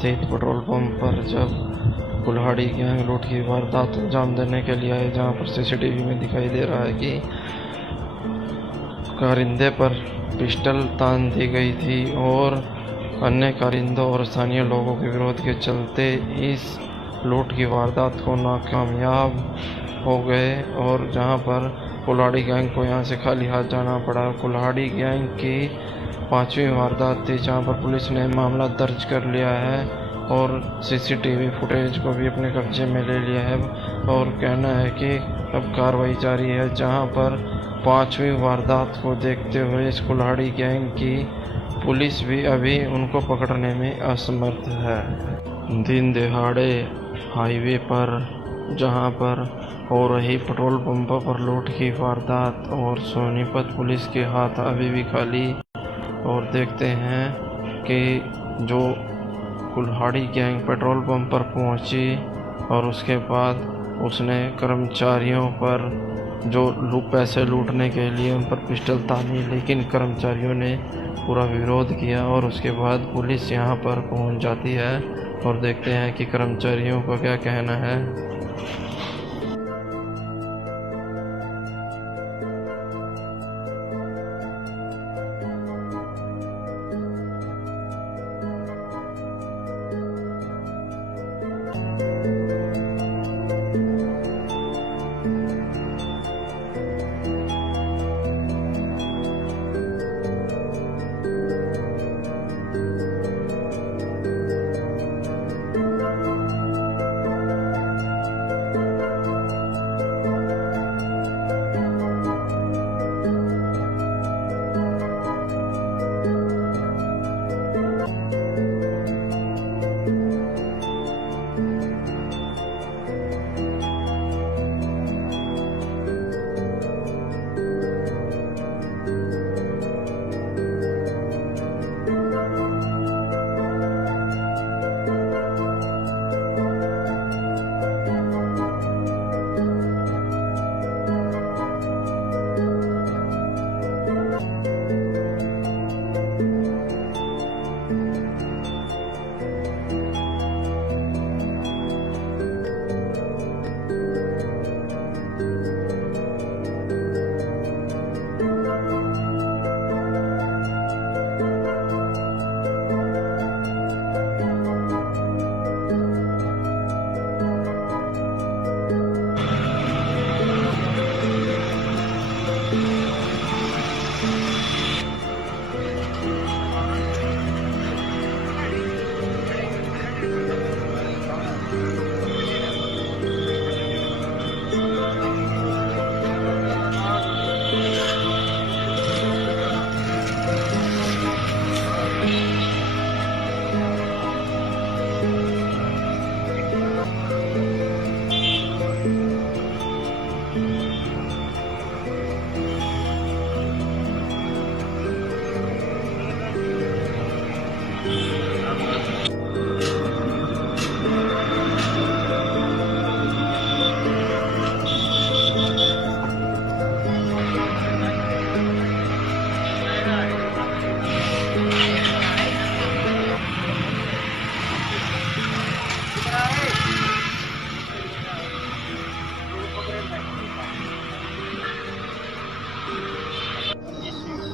स्थित petrol pump पर जब कुल्हाड़ी गैंग लूट की वारदात अंजाम देने के लिए आए, जहां पर सीसीटीवी में दिखाई दे रहा है कि कारिंदे पर पिस्टल तान दी गई थी और अन्य कारिंदों और स्थानीय लोगों के विरोध के चलते इस लूट की वारदात को नाकामयाब हो गए और जहां पर कुल्हाड़ी गैंग को यहां से खाली हाथ जाना पड़ा। कुल्हाड़ी गैंग की 5वीं वारदात थी जहां पर पुलिस ने मामला दर्ज कर लिया है और सीसीटीवी फुटेज को भी अपने कब्जे में ले लिया है और कहना है कि अब कार्रवाई जारी है, जहां पर 5वीं वारदात को देखते हुए इस कुल्हाड़ी गैंग की पुलिस भी अभी उनको पकड़ने में असमर्थ है। दिन दहाड़े हाईवे पर जहां पर हो रही पेट्रोल पंप पर लूट की वारदात और सोनीपत पुलिस के हाथ अभी भी खाली, और देखते हैं कि जो कुल्हाड़ी गैंग पेट्रोल पंप पर पहुंची और उसके बाद उसने कर्मचारियों पर जो पैसे लूटने के लिए उन पर पिस्टल तानी, लेकिन कर्मचारियों ने पूरा विरोध किया और उसके बाद पुलिस यहां पर पहुंच जाती है और देखते हैं कि कर्मचारियों का क्या कहना है।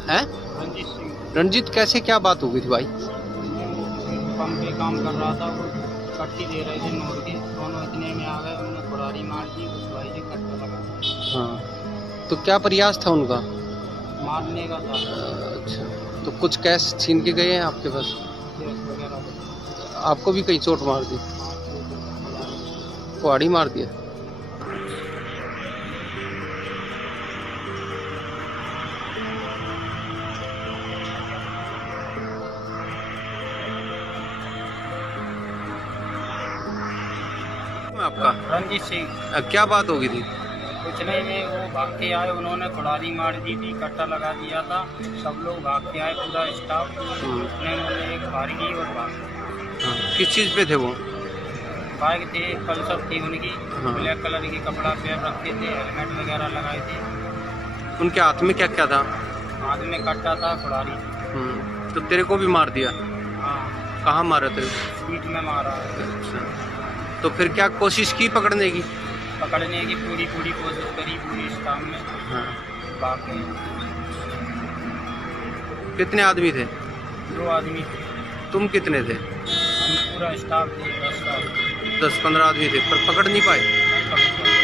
है रणजीत, कैसे क्या बात हो गई थी भाई? पंप पे काम कर रहा था, वो कट्टी दे रहे थे नोट के, दोनों इतने में आ गए, उन्होंने कुल्हाड़ी मार दी, उस भाई से कट्टा लगा। हाँ, तो क्या प्रयास था उनका? मारने का था। अच्छा, तो कुछ कैश छीन के गए हैं आपके पास? आपको भी कहीं चोट मार दी? कुल्हाड़ी मार दिया? आपका रणजीत सिंह। क्या बात हो गई थी? कुछ नहीं, में वो भाग के आए, उन्होंने कुल्हाड़ी मार दी थी, कट्टा लगा दिया था, सब लोग भाग के आए, पूरा स्टाफ, उसने एक फारी की और भाग। किस चीज़ पे थे वो? बाइक थे, पल्सर थी उनकी, ब्लैक कलर की कपड़ा पहन रखे थे, हेलमेट वगैरह लगाए थे। उनके हाथ में क्या क्या था? हाथ में कट्टा था, कुल्हाड़ी। तो तेरे को भी मार दिया? हाँ। कहाँ मारा तेरे? पीठ में मारा। अच्छा, तो फिर क्या कोशिश की पकड़ने की? पकड़ने की पूरी कोशिश करी, पूरी स्टाफ में हाँ। भाग गए। कितने आदमी थे? 2 आदमी थे। तुम कितने थे? हम पूरा स्टाफ थे, 10 आदमी। 10-15 आदमी थे, पर पकड़ नहीं पाए? नहीं पकड़ पाए।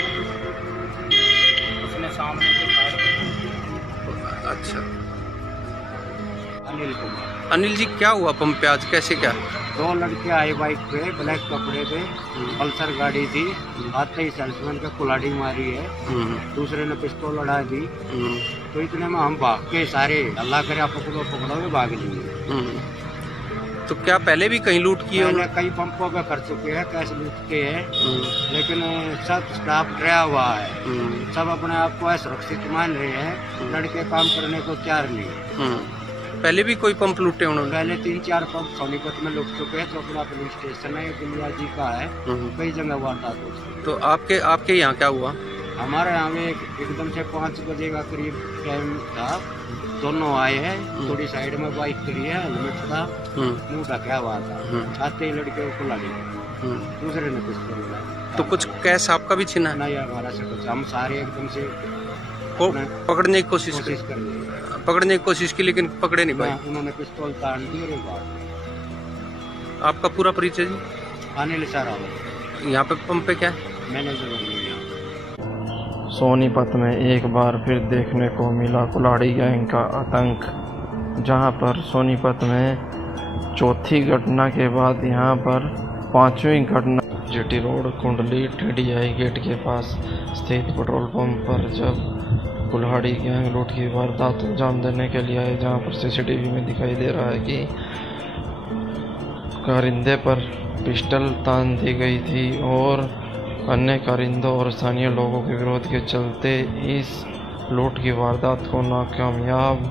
उसने सामने से फायर किया। अच्छा, अनिल कुमार। अनिल जी क्या हुआ पंप पे आज, कैसे क्या? 2 लड़के आए बाइक पे, ब्लैक कपड़े पे, पल्सर गाड़ी थी। आते ही सेल्समैन का कुल्हाड़ी मारी है, दूसरे ने पिस्तौल लड़ा दी। तो इतने में हम भाग के सारे अल्लाह करे पकड़ो पकड़ो के भाग लिए। तो क्या पहले भी कहीं लूट की है? मैंने कई पंपों पे कर चुके हैं, कैश लूट के हैं, लेकिन सब स्टाफ डरा हुआ है। सब अपने आप को असुरक्षित मान रहे हैं, लड़के काम करने को तैयार नहीं। पहले भी कोई पंप लूटे उन्होंने? पहले 3-4 पंप सोनीपत में लुट चुके हैं। चौकड़ा पुलिस स्टेशन है, दुनिया जी का है, कई जगह वारदात होती। तो आपके यहाँ क्या हुआ? हमारे यहाँ में एकदम से 5 बजे का करीब टाइम था। दोनों आए हैं, थोड़ी साइड में बाइक करी है, हेलमेट था, मुंह ढका हुआ था। आते ही लड़के को लड़ी, दूसरे ने पिस्तौल लगाया। तो कुछ कैश आपका भी छीना है? नहीं हमारा से कुछ, हम सारे एकदम से पकड़ने की कोशिश कर रहे हैं। पकड़ने की कोशिश की, लेकिन पकड़े नहीं पाए। उन्होंने पिस्तौल तान दी और बात। आपका पूरा परिचय जी? अनिल सारावत, यहाँ पे पंप पे क्या है? मैनेजर हूँ। सोनीपत में एक बार फिर देखने को मिला कुल्हाड़ी गैंग का आतंक, जहां पर सोनीपत में चौथी घटना के बाद यहां पर 5वीं घटना जीटी रोड कुंडली TDI गेट के पास स्थित पेट्रोल पंप पर जब कुल्हाड़ी गैंग लूट की वारदात अंजाम देने के लिए आए, जहां पर CCTV में दिखाई दे रहा है कि कारिंदे पर पिस्टल तान दी गई थी और अन्य कारिंदों और स्थानीय लोगों के विरोध के चलते इस लूट की वारदात को नाकामयाब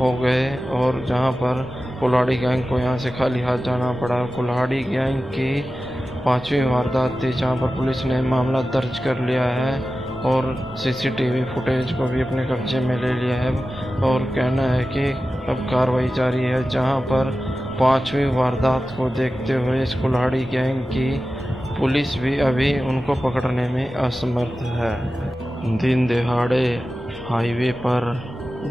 हो गए, और जहां पर कुल्हाड़ी गैंग को यहां से खाली हाथ जाना पड़ा। कुल्हाड़ी गैंग की 5वीं वारदात थी, जहां पर पुलिस ने मामला दर्ज कर लिया है और CCTV फुटेज को भी अपने कब्जे में ले लिया है, और कहना है कि अब कार्रवाई जारी है। जहां पर 5वीं वारदात को देखते हुए इस कुल्हाड़ी गैंग की पुलिस भी अभी उनको पकड़ने में असमर्थ है। दिन दहाड़े हाईवे पर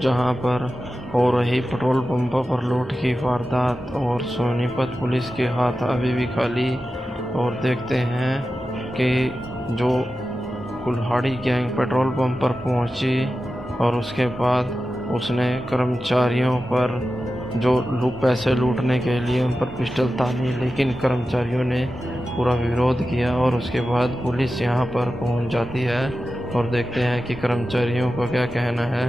जहां पर हो रही पेट्रोल पंपों पर लूट की वारदात और सोनीपत पुलिस के हाथ अभी भी खाली, और देखते हैं कि जो कुल्हाड़ी गैंग पेट्रोल पंप पर पहुंची और उसके बाद उसने कर्मचारियों पर जो पैसे लूटने के लिए उन पर पिस्टल तानी, लेकिन कर्मचारियों ने पूरा विरोध किया और उसके बाद पुलिस यहां पर पहुंच जाती है, और देखते हैं कि कर्मचारियों का क्या कहना है।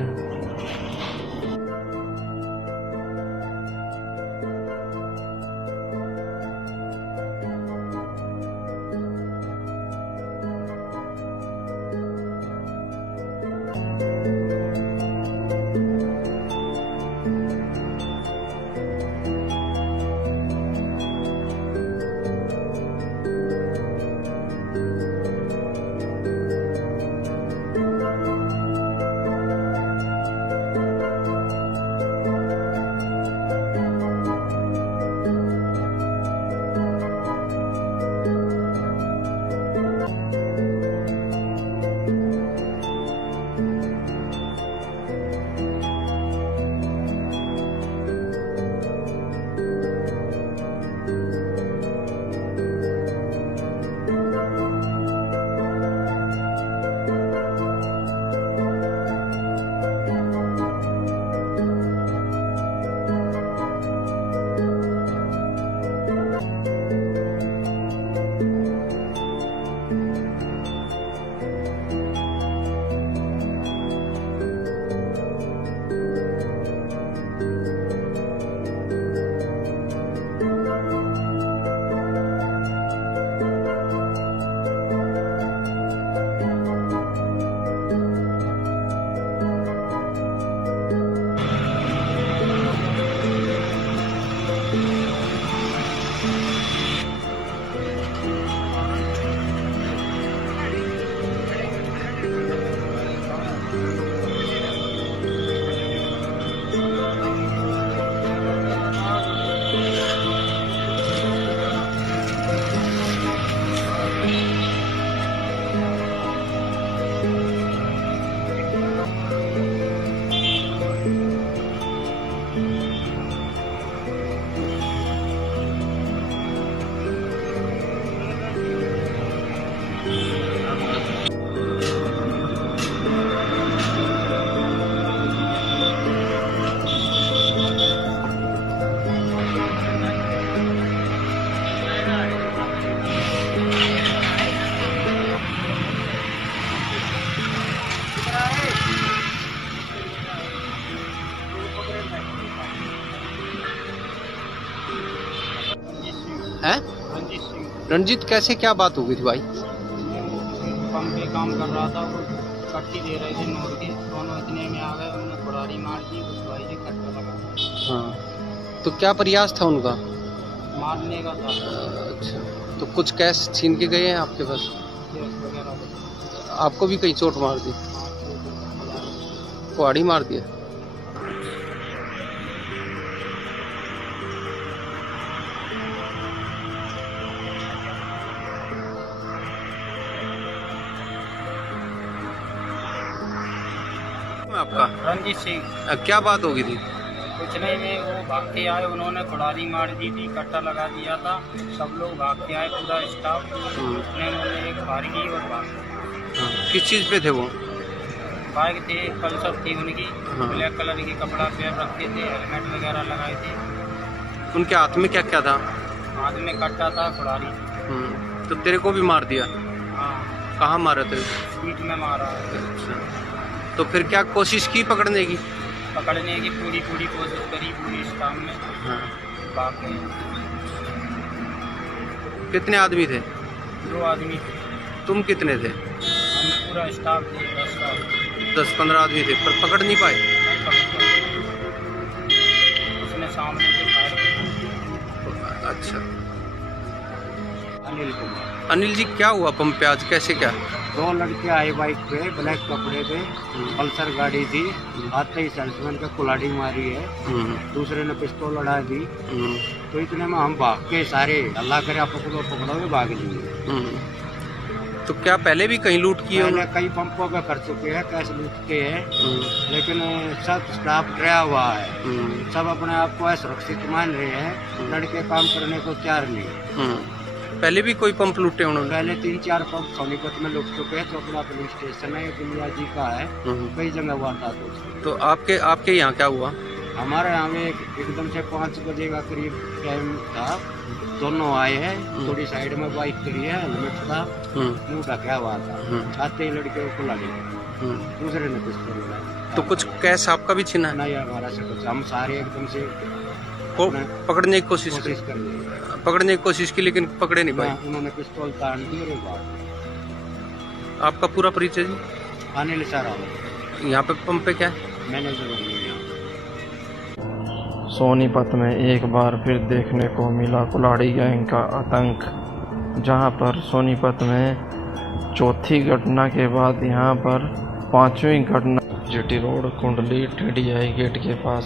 है? रंजीत सिंह रंजीत कैसे क्या बात हो गई थी भाई? पंप पे काम कर रहा था, वो कट्टी दे रहे थे नोट के, दोनों इतने में आ गए, उन्होंने कुल्हाड़ी मार दी, उस भाई ने कट्टा लगा हाँ, तो क्या प्रयास था उनका? मारने का था। अच्छा, तो कुछ कैश छीन के गए हैं आपके पास? केस वगैरह आपको भी कहीं चोट मार दी? कुहाड़ी मार दिया? आपका रंजीत सिंह। क्या बात हो गई थी? कुछ नहीं, में वो भाग के आए, उन्होंने कुल्हाड़ी मार दी थी, कट्टा लगा दिया था, सब लोग भाग के आए, पूरा स्टाफ, उन्होंने एक फारगी और भाग गए। हाँ, किस चीज़ पे थे वो? बाइक थे, पल्सर थी उनकी, हाँ। ब्लैक कलर की कपड़ा पहन रखे थे, हेलमेट वगैरह लगाए थे, उनके हाथ में क्या क्या था? हाथ में कट्टा था, कुल्हाड़ी। तो तेरे को भी मार दिया? हाँ, कहाँ मारा तेरे? पीठ में मारा। अच्छा, तो फिर क्या कोशिश की पकड़ने की? पकड़ने की पूरी कोशिश करी, पूरी स्टाफ में हाँ। भाग गए। कितने आदमी थे? 2 आदमी थे, तुम कितने थे? हम पूरा स्टाफ थे, 10 का। 10-15 आदमी थे, पर पकड़ नहीं पाए? नहीं पकड़ पाए। उसने सामने से फायर किया। अच्छा, अनिल कुमार। अनिल जी क्या हुआ पंप पे आज, कैसे क्या? 2 लड़के आए बाइक पे, ब्लैक कपड़े पे, पल्सर गाड़ी थी, आते ही सेल्समैन का कुल्हाड़ी मारी है, दूसरे ने पिस्तौल लड़ा दी, तो इतने में हम भाग के सारे अल्लाह करे आप पकड़ो पकड़ो के भाग लिए। तो क्या पहले भी कहीं लूट की है? मैंने कई पंपों पे कर चुके हैं, कैश लूट के हैं, लेकिन सब स्टाफ डरा हुआ है, सब अपने आप को सुरक्षित मान रहे हैं, लड़के काम करने को तैयार नहीं। पहले भी कोई पंप लूटे उन्होंने? पहले 3-4 पंप सोनीपत में लुट चुके हैं, चौपड़ा पुलिस स्टेशन है, दुनिया जी का है, कई जगह हुआ था। तो आपके यहाँ क्या हुआ? हमारे यहाँ में एकदम से 5 बजे का करीब टाइम था, दोनों आए हैं, थोड़ी साइड में बाइक खड़ी है, हेलमेट था, मुंह ढका हुआ था, आते ही लड़के को कुल्हाड़ी, दूसरे ने पिस्तौल लगाया। तो कुछ कैश आपका भी छीना है? नहीं, हमारा से कुछ, हम सारे एकदम से पकड़ने की कोशिश कर रहे, पकड़ने की कोशिश की, लेकिन पकड़े नहीं पाए। उन्होंने पिस्तौल तान दी और बात। आपका पूरा परिचय जी? अनिल सारा यहाँ पे पंप पे क्या है? मैनेजर हूँ। सोनीपत में एक बार फिर देखने को मिला कुल्हाड़ी गैंग का आतंक, जहां पर सोनीपत में चौथी घटना के बाद यहां पर 5वीं घटना जीटी रोड कुंडली TDI गेट के पास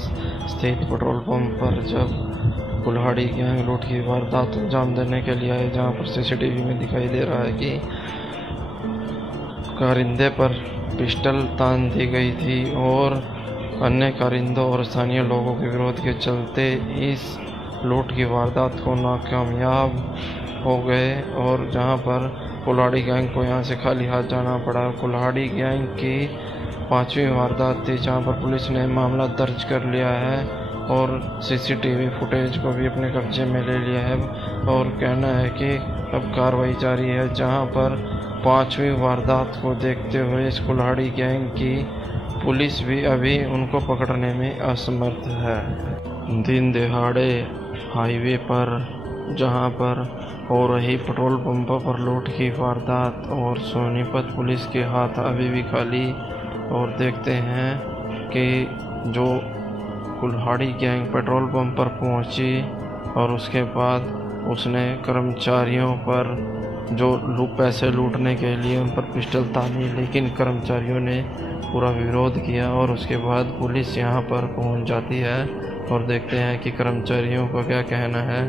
स्थित पेट्रोल पंप पर जब कुल्हाड़ी गैंग लूट की वारदात को अंजाम देने के लिए आए, जहां पर CCTV में दिखाई दे रहा है कि कारिंदे पर पिस्टल तान दी गई थी और अन्य कारिंदों और स्थानीय लोगों के विरोध के चलते इस लूट की वारदात को नाकामयाब हो गए और जहां पर कुल्हाड़ी गैंग को यहां से खाली हाथ जाना पड़ा। कुल्हाड़ी गैंग की 5वीं वारदात थी, जहां पर पुलिस ने मामला दर्ज कर लिया है और CCTV फुटेज को भी अपने कब्जे में ले लिया है और कहना है कि अब कार्रवाई जारी है, जहां पर 5वीं वारदात को देखते हुए इस कुल्हाड़ी गैंग की पुलिस भी अभी उनको पकड़ने में असमर्थ है। दिन दहाड़े हाईवे पर जहां पर हो रही पेट्रोल पंपों पर लूट की वारदात और सोनीपत पुलिस के हाथ अभी भी खाली, और देखते हैं कि जो कुल्हाड़ी गैंग पेट्रोल पंप पर पहुंची और उसके बाद उसने कर्मचारियों पर जो पैसे लूटने के लिए उन पर पिस्टल तानी, लेकिन कर्मचारियों ने पूरा विरोध किया और उसके बाद पुलिस यहां पर पहुंच जाती है और देखते हैं कि कर्मचारियों का क्या कहना है।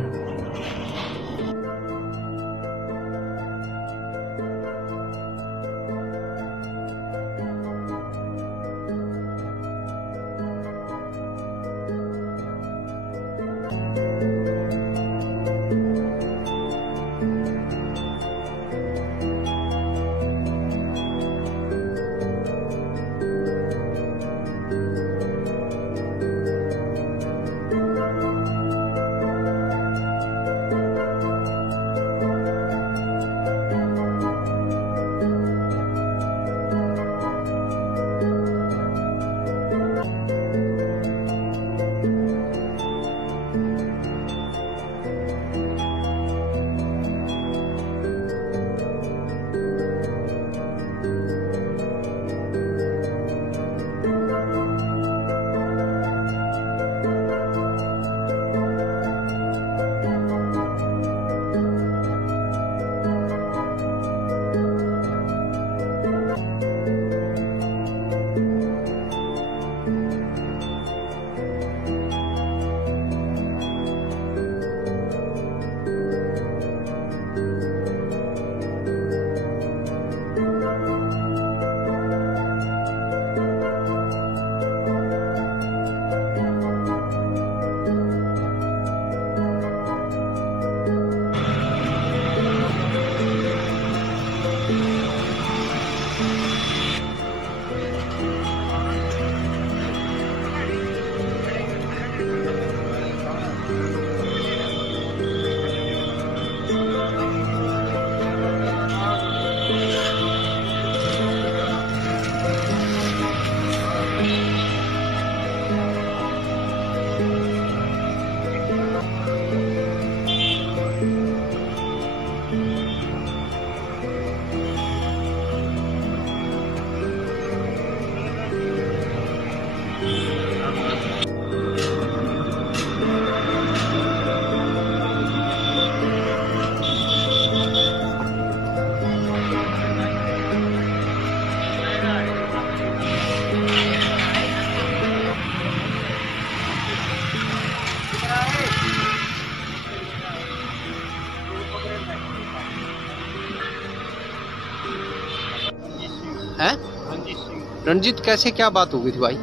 है? रंजीत सिंह रंजीत, कैसे क्या बात हो गई थी भाई?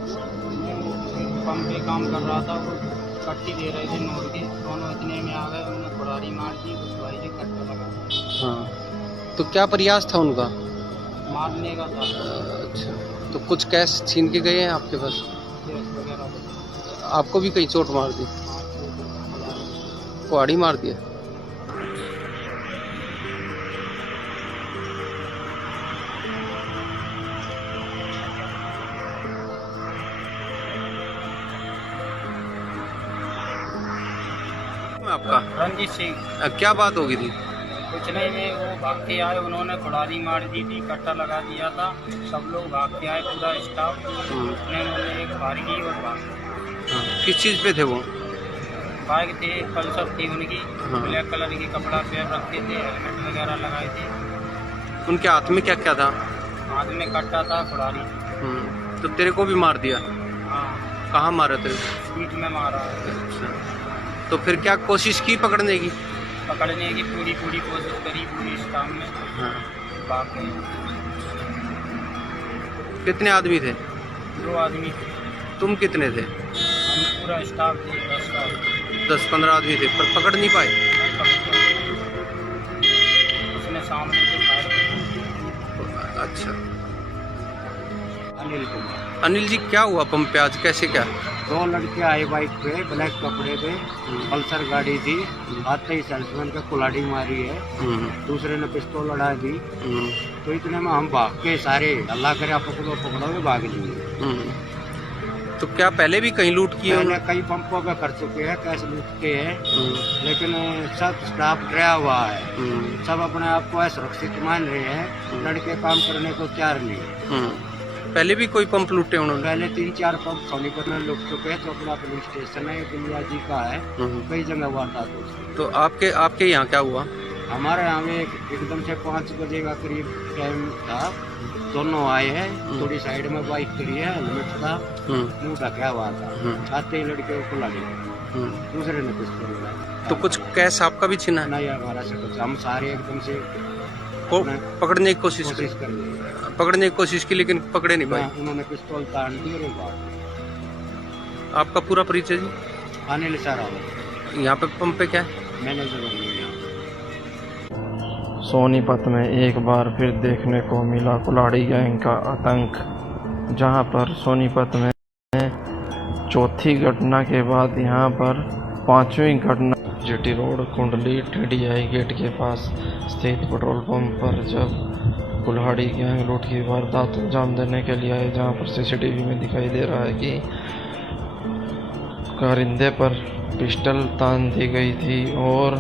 पंप पे काम कर रहा था, वो कट्टी दे रहे थे नोट की, दोनों इतने में आ गए, उन्होंने कुल्हाड़ी मार दी, उस भाई ने कट्टा लगा दिया। हाँ, तो क्या प्रयास था उनका? मारने का था। अच्छा, तो कुछ कैश छीन के गए हैं आपके पास? केस वगैरह आपको भी कहीं चोट मार दी? कुहाड़ी मार दिया? आपका रंजीत सिंह। क्या बात हो गई थी? कुछ नहीं, में वो भाग के आए, उन्होंने कुल्हाड़ी मार दी थी, कट्टा लगा दिया था, सब लोग भाग के आए, पूरा स्टाफ। उन्होंने एक फारगी और भाग हाँ, किस चीज़ पे थे वो? बाइक थे, पल्सर थी उनकी, हाँ। ब्लैक कलर की कपड़ा पहन रखे थे, हेलमेट वगैरह लगाए थे। उनके हाथ में क्या क्या था? हाथ में कट्टा था, कुल्हाड़ी। तो तेरे को भी मार दिया? हाँ, कहाँ मारा तेरे? पीठ में मारा। अच्छा, तो फिर क्या कोशिश की पकड़ने की? पकड़ने की पूरी कोशिश करी, पूरी स्टाफ में हाँ। भाग गए। कितने आदमी थे? 2 आदमी थे, तुम कितने थे? हम पूरा स्टाफ थे, 10 का। 10-15 आदमी थे, पर पकड़ नहीं पाए? नहीं पकड़ पाए। उसने सामने से फायर किया। अच्छा, अनिल कुमार। अनिल जी, क्या हुआ पंप पे आज, कैसे क्या? 2 लड़के आए बाइक पे, ब्लैक कपड़े पे, पल्सर गाड़ी थी, आते ही सेल्समैन का कुल्हाड़ी मारी है, दूसरे ने पिस्तौल लड़ा दी। तो इतने में हम भाग के सारे अल्लाह करे आप पकड़ो पकड़ो में भाग लिए। तो क्या पहले भी कहीं लूट किए? पहले कई पंपों पे कर चुके हैं, कैश लूट के हैं, लेकिन सब स्टाफ डरा हुआ है, सब अपने आप को सुरक्षित मान रहे हैं, लड़के काम करने को तैयार नहीं। पहले भी कोई पंप लूटे उन्होंने? पहले 3-4 पंप सोनीपत में लूट चुके हैं, चोपड़ा पुलिस स्टेशन है, दुनिया जी का है, कई जगह वारदात हो चुकी है। तो आपके यहाँ क्या हुआ? हमारे यहाँ में एकदम से 5 बजे का करीब टाइम था, दोनों आए हैं, थोड़ी साइड में बाइक खड़ी है, हेलमेट था, मुंह ढका हुआ था, आते ही लड़के को कुल्हाड़ी, दूसरे ने पिस्तौल लगाया। तो कुछ कैश आपका भी छीना? नहीं, हमारा से कुछ, हम सारे एकदम से पकड़ने की कोशिश कोशिश कर रहे पकड़ने की कोशिश की, लेकिन पकड़े नहीं पाए। उन्होंने पिस्तौल तान दी और बात। आपका पूरा परिचय जी? अनिल सारा यहाँ पे पंप पे क्या है? मैनेजर हो गया। सोनीपत में एक बार फिर देखने को मिला कुल्हाड़ी गैंग का आतंक, जहां पर सोनीपत में चौथी घटना के बाद यहां पर पांचवी घटना जेटी रोड कुंडली TDI गेट के पास स्थित पेट्रोल पंप पर जब कुल्हाड़ी गैंग लूट की वारदात अंजाम देने के लिए आए, जहां पर CCTV में दिखाई दे रहा है कि कारिंदे पर पिस्टल तान दी गई थी और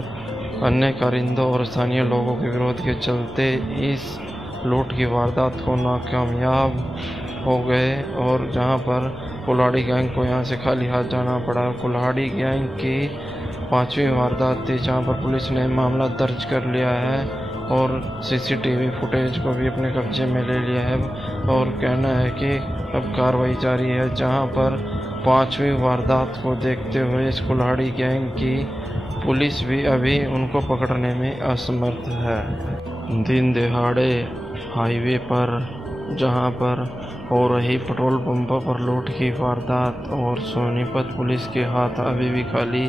अन्य कारिंदों और स्थानीय लोगों के विरोध के चलते इस लूट की वारदात को नाकामयाब हो गए और जहां पर कुल्हाड़ी गैंग को यहां से खाली हाथ जाना पड़ा। कुल्हाड़ी गैंग की पांचवी वारदात थी जहां पर पुलिस ने मामला दर्ज कर लिया है और CCTV फुटेज को भी अपने कब्जे में ले लिया है और कहना है कि अब कार्रवाई जारी है, जहां पर पांचवी वारदात को देखते हुए इस कुल्हाड़ी गैंग की पुलिस भी अभी उनको पकड़ने में असमर्थ है। दिन दहाड़े हाईवे पर जहां पर हो रही पेट्रोल पंपों पर लूट की वारदात और सोनीपत पुलिस के हाथ अभी भी खाली,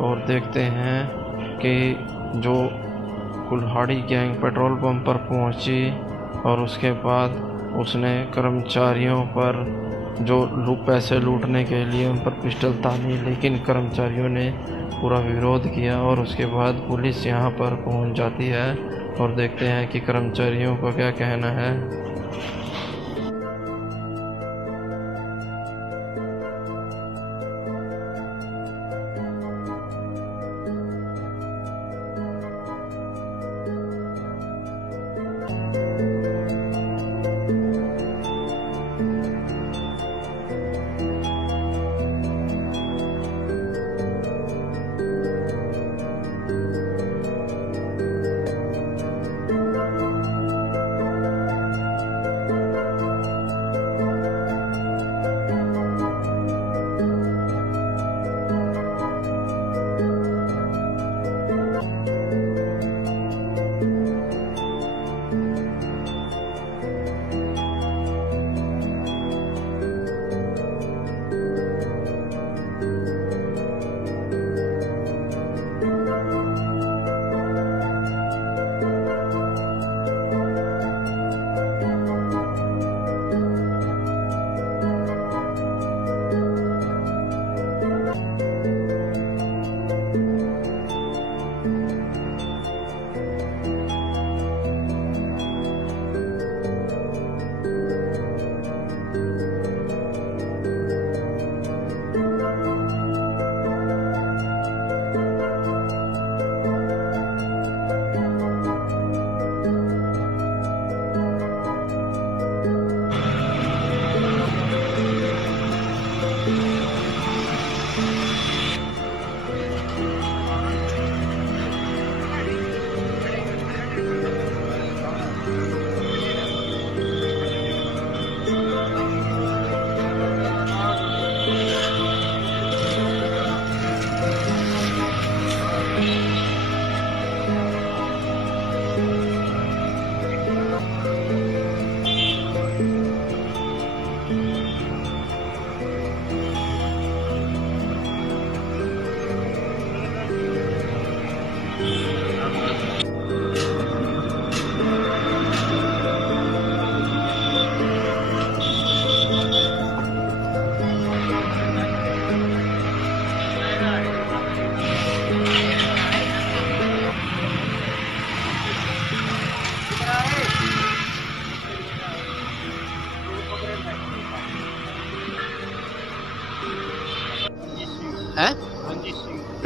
और देखते हैं कि जो कुल्हाड़ी गैंग पेट्रोल पंप पर पहुंची और उसके बाद उसने कर्मचारियों पर जो पैसे लूटने के लिए उन पर पिस्टल तानी, लेकिन कर्मचारियों ने पूरा विरोध किया और उसके बाद पुलिस यहां पर पहुंच जाती है और देखते हैं कि कर्मचारियों का क्या कहना है।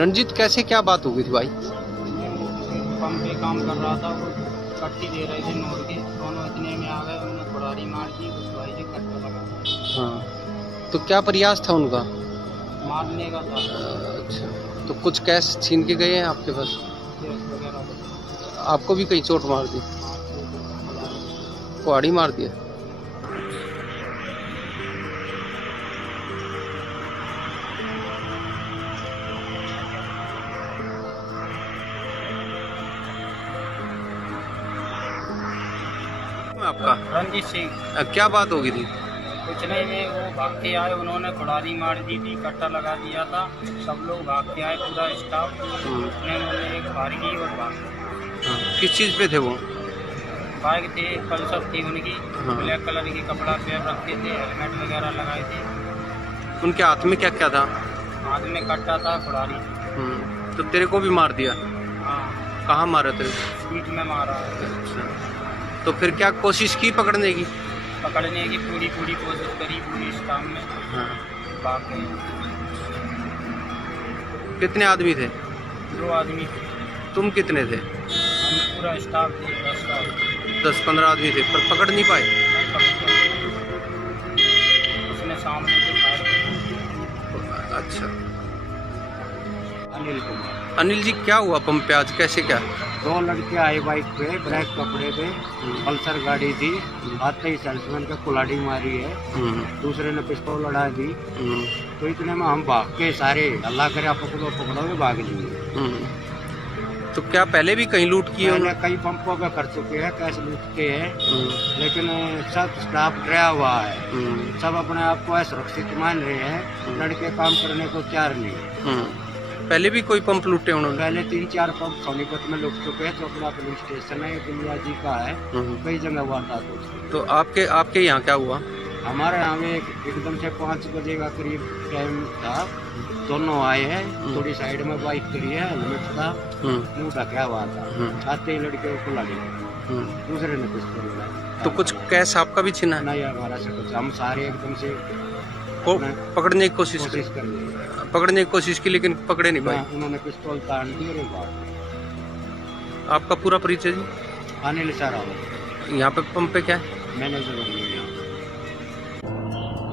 रंजीत कैसे क्या बात हो गई थी भाई? पंप पे काम कर रहा था, वो कट्टी दे रहे थे नोट के, दोनों इतने में आ गए, उन्होंने कुल्हाड़ी मार दी, उस भाई ने कट्टा लगा दिया। हाँ, तो क्या प्रयास था उनका? मारने का था। अच्छा, तो कुछ कैश छीन के गए हैं आपके पास? केस वगैरह आपको भी कहीं चोट मार दी? कुहाड़ी मार दिया? आपका रंजीत सिंह। क्या बात हो गई थी? कुछ नहीं, में वो भाग के आए, उन्होंने कुल्हाड़ी मार दी थी, कट्टा लगा दिया था, सब लोग भाग के आए, पूरा स्टाफ। उन्होंने एक फारगी और भाग गए। किस चीज़ पे थे वो? बाइक थे, पल्सर थी उनकी, हाँ। ब्लैक कलर की कपड़ा पहन रखे थे, हेलमेट वगैरह लगाए थे। उनके हाथ में क्या क्या था? हाथ में कट्टा था, कुल्हाड़ी थी। तो तेरे को भी मार दिया? हाँ, कहाँ मारा तेरे? पीठ में मारा। अच्छा, तो फिर क्या कोशिश की पकड़ने की? पकड़ने की पूरी कोशिश करी, पूरी स्टाफ में हाँ। भाग गए। कितने आदमी थे? 2 आदमी थे, तुम कितने थे? हम पूरा स्टाफ थे, 10 का 10-15 आदमी थे, पर पकड़ नहीं पाए? नहीं पकड़ पाए। उसने सामने से फायर किया। अच्छा, अनिल कुमार। अनिल जी क्या हुआ पंप पे आज, कैसे क्या? 2 लड़के आए बाइक पे, ब्लैक कपड़े पे, पल्सर गाड़ी थी, आते ही सेल्समैन का कुल्हाड़ी मारी है, दूसरे ने पिस्तौल लड़ा दी। तो इतने में हम भाग के सारे अल्लाह करे आप पकड़ो पकड़ो में भाग लिए। तो क्या पहले भी कहीं लूट की है? पहले कई पंपों पे कर चुके हैं, कैश लूट के हैं, लेकिन सब स्टाफ डरा हुआ है, सब अपने आप को सुरक्षित मान रहे हैं, लड़के काम करने को तैयार नहीं। पहले भी कोई पंप लूटे उन्होंने? पहले 3-4 पंप सोनीपत में लूट चुके हैं, चोपड़ा पुलिस स्टेशन है, दुनिया जी का है, कई जगह वारदात हो चुकी है। तो आपके यहाँ क्या हुआ? हमारे यहाँ में एकदम से 5 बजे का करीब टाइम था, दोनों आए हैं, थोड़ी साइड में बाइक करी है, हेलमेट था, मुंह ढका हुआ था, आते ही लड़के को लगे, दूसरे ने पिस्तौल लगाया। तो कुछ कैश आपका भी छीना है? नहीं, हमारा से कुछ, हम सारे एकदम से पकड़ने की कोशिश कर रहे, पकड़ने की कोशिश की लेकिन पकड़े नहीं पाए। उन्होंने पिस्तौल तान दी और बात। आपका पूरा परिचय जी? अनिल रावत, यहाँ पे पंप पे क्या है? मैनेजर बन गए।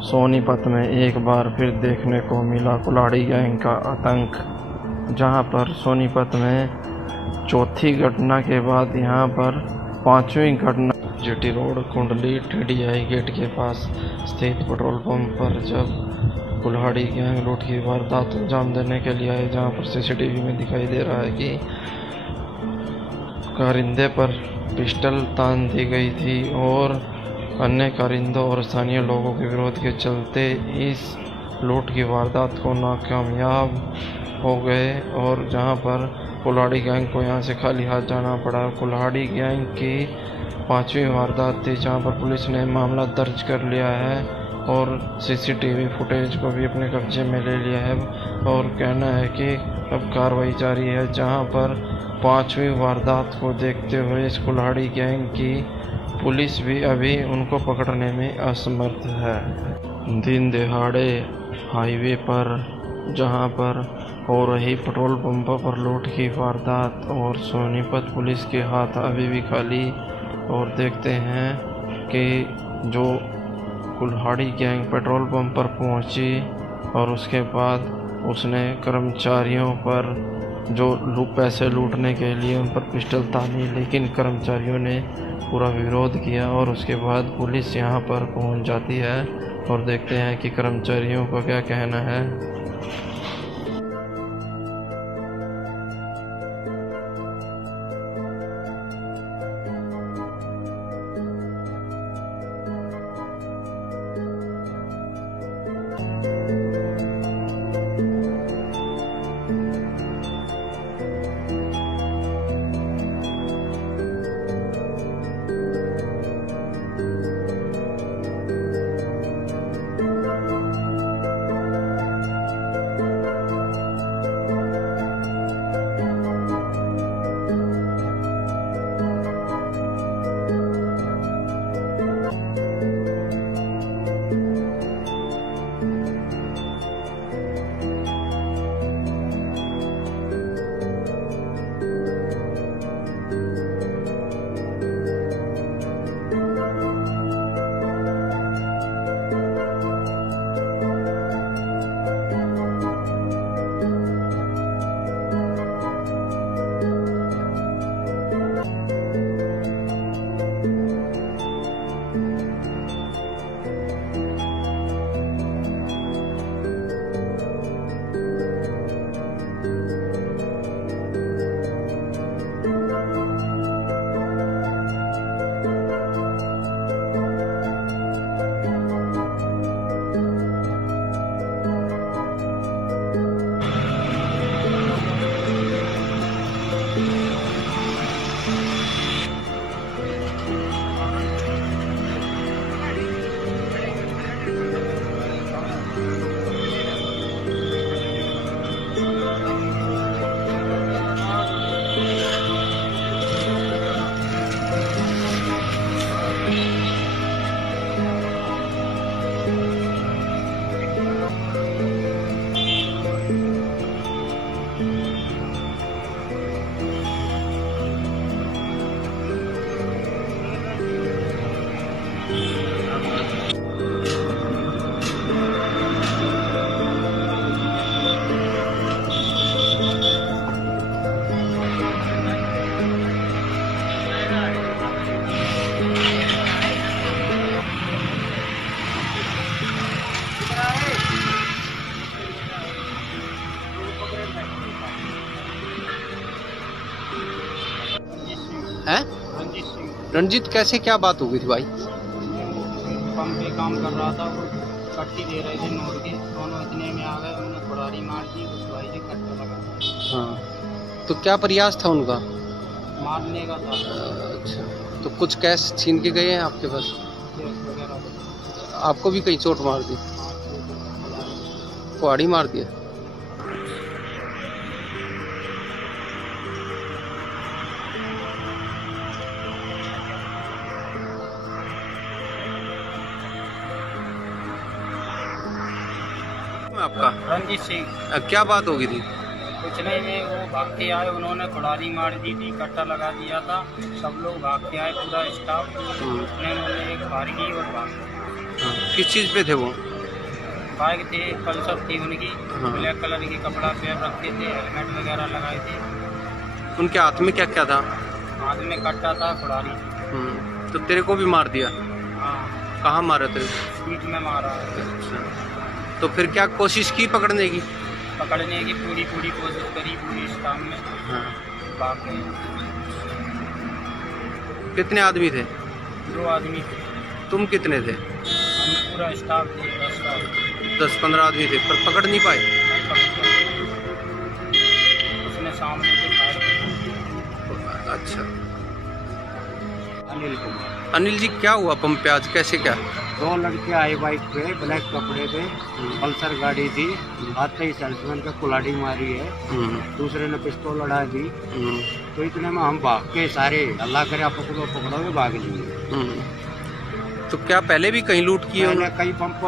सोनीपत में एक बार फिर देखने को मिला कुल्हाड़ी गैंग का आतंक, जहां पर सोनीपत में चौथी घटना के बाद यहां पर 5वीं घटना जीटी रोड कुंडली TDI गेट के पास स्थित पेट्रोल पंप पर जब कुल्हाड़ी गैंग लूट की वारदात अंजाम देने के लिए आए, जहां पर CCTV में दिखाई दे रहा है कि कारिंदे पर पिस्टल तान दी गई थी और अन्य कारिंदों और स्थानीय लोगों के विरोध के चलते इस लूट की वारदात को नाकामयाब हो गए और जहां पर कुल्हाड़ी गैंग को यहां से खाली हाथ जाना पड़ा। कुल्हाड़ी गैंग की 5वीं वारदात थी, जहां पर पुलिस ने मामला दर्ज कर लिया है और CCTV फुटेज को भी अपने कब्जे में ले लिया है और कहना है कि अब कार्रवाई जारी है, जहां पर 5वीं वारदात को देखते हुए इस कुल्हाड़ी गैंग की पुलिस भी अभी उनको पकड़ने में असमर्थ है। दिन दहाड़े हाईवे पर जहां पर हो रही पेट्रोल पंपों पर लूट की वारदात और सोनीपत पुलिस के हाथ अभी भी खाली, और देखते हैं कि जो कुल्हाड़ी गैंग पेट्रोल पंप पर पहुंची और उसके बाद उसने कर्मचारियों पर जो पैसे लूटने के लिए उन पर पिस्टल तानी, लेकिन कर्मचारियों ने पूरा विरोध किया और उसके बाद पुलिस यहां पर पहुंच जाती है और देखते हैं कि कर्मचारियों का क्या कहना है। है? रंजीत सिंह रंजीत, कैसे क्या बात हो गई थी भाई? पंप पे काम कर रहा था, वो कट्टी दे रहे थे नोट के, दोनों इतने में आ गए, उन्होंने कुल्हाड़ी मार दी, उस भाई ने कट्टा लगा दिया। हाँ, तो क्या प्रयास था उनका? मारने का था। अच्छा, तो कुछ कैश छीन के गए हैं आपके पास? केस वगैरह आपको भी कहीं चोट मार दी? कुल्हाड़ी मार दिया? आपका रंजीत सिंह। क्या बात हो गई थी? कुछ नहीं, में वो भाग के आए, उन्होंने कुल्हाड़ी मार दी थी, कट्टा लगा दिया था, सब लोग भाग के आए, पूरा स्टाफ। उन्होंने एक मारी की और भाग गए। हाँ, किस चीज़ पे थे वो? बाइक थे, पल्सर थी उनकी, हाँ। ब्लैक कलर की कपड़ा पैर रखे थे, हेलमेट वगैरह लगाए थे। उनके हाथ में क्या क्या था? हाथ में कट्टा था, कुल्हाड़ी। तो तेरे को भी मार दिया? हाँ, कहाँ मारा तेरे? पीठ में मारा। अच्छा, तो फिर क्या कोशिश की पकड़ने की? पकड़ने की पूरी कोशिश करी, पूरी स्टाफ में हाँ। भाग गए। कितने आदमी थे? 2 आदमी थे, तुम कितने थे? हम पूरा स्टाफ थे, 10-15 आदमी थे, पर पकड़ नहीं पाए? नहीं पकड़ पाए। उसने सामने से फायर किया। अच्छा, अनिल कुमार। अनिल जी, क्या हुआ पंप पे आज, कैसे क्या? 2 लड़के आए बाइक पे, ब्लैक कपड़े पे, पल्सर गाड़ी थी, आते ही सेल्समैन का कुल्हाड़ी मारी है, दूसरे ने पिस्तौल लड़ा दी। तो इतने में हम भाग के सारे अल्लाह करे आप पकड़ो पकड़ो भाग लिए। तो क्या पहले भी कहीं लूट की है? मैंने कई पंप